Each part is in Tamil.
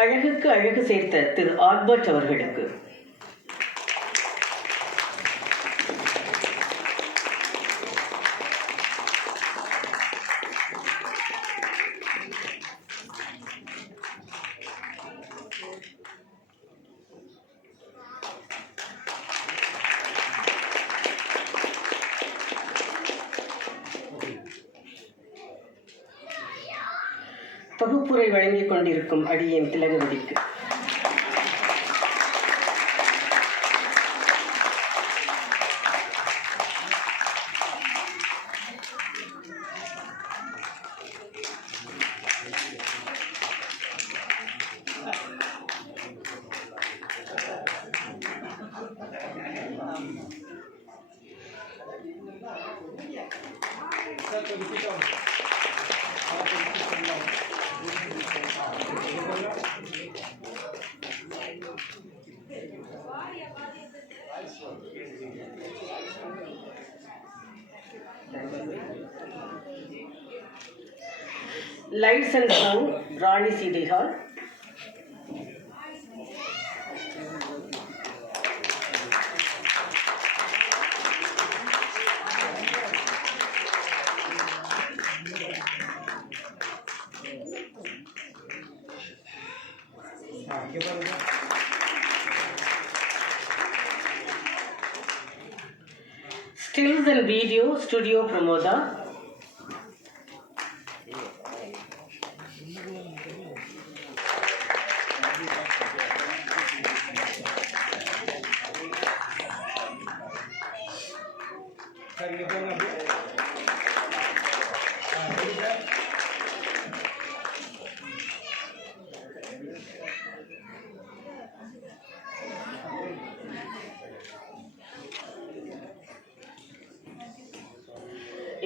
அழகுக்கு அழகு சேர்த்த திரு ஆல்பர்ட் அவர்களுக்கு தொகுப்புரை வழங்கிக் கொண்டிருக்கும் அடியேன் திலகவதிக்கு Lights and sound, Rani CD Hall. Stills and video, Studio Pramoda.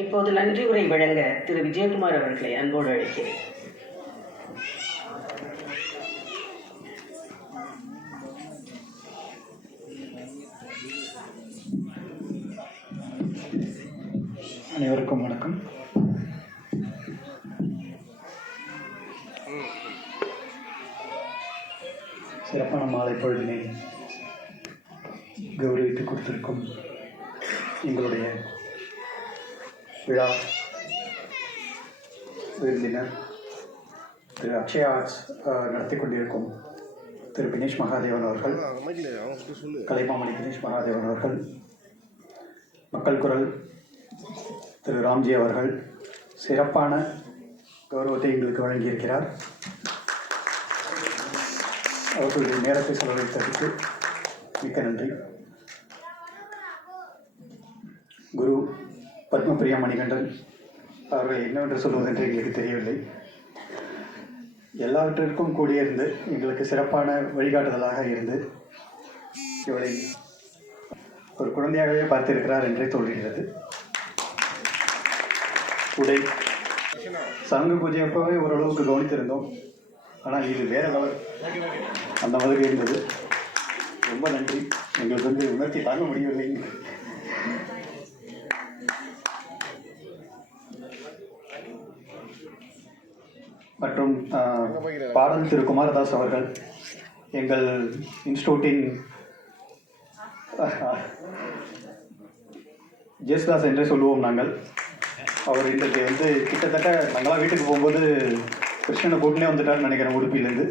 இப்போது நன்றி உரை வழங்க திரு விஜயகுமார் அவர்களை அன்போடு அழைக்கிறேன். அனைவருக்கும் வணக்கம். சிறப்பான மாலை பொழுதினை கௌரவித்துக் கொடுத்திருக்கும் எங்களுடைய விழா விருந்தினர் திரு அக்ஷயா ஆர்ட்ஸ் நடத்தி கொண்டிருக்கும் திரு பினேஷ் மகாதேவன் அவர்கள், கலைமாமணி பினேஷ் மகாதேவன் அவர்கள், மக்கள் குரல் திரு ராம்ஜி அவர்கள் சிறப்பான கௌரவத்தை எங்களுக்கு வழங்கியிருக்கிறார். அவர்களுடைய நேரத்தை செலவழித்ததற்கு மிக்க நன்றி. குரு பத்மபிரியா மணிகண்டன் அவர்களை என்னவென்று சொல்வதென்று எங்களுக்கு தெரியவில்லை. எல்லாவற்றிற்கும் கூடியிருந்து எங்களுக்கு சிறப்பான வழிகாட்டுதலாக இருந்து இவளை ஒரு குழந்தையாகவே பார்த்திருக்கிறார் என்றே தோன்றுகிறது. உடை சங்கு பூஜை அப்பவே ஓரளவுக்கு கவனித்திருந்தோம். ஆனால் இது வேற லெவல், அந்த மாதிரி இருந்தது. ரொம்ப நன்றி. எங்களுக்கு உணர்ச்சி தாங்க முடியவில்லை. மற்றும் பாடல் திரு குமாரதாஸ் அவர்கள், எங்கள் இன்ஸ்டியூட்டின் ஜேசுதாஸ் என்றே சொல்லுவோம் நாங்கள். அவர் இன்றைக்கு கிட்டத்தட்ட நாங்களாம் வீட்டுக்கு போகும்போது கிருஷ்ணனை கூட்டினே வந்துட்டார்னு நினைக்கிறேன் உடுப்பிலேருந்து.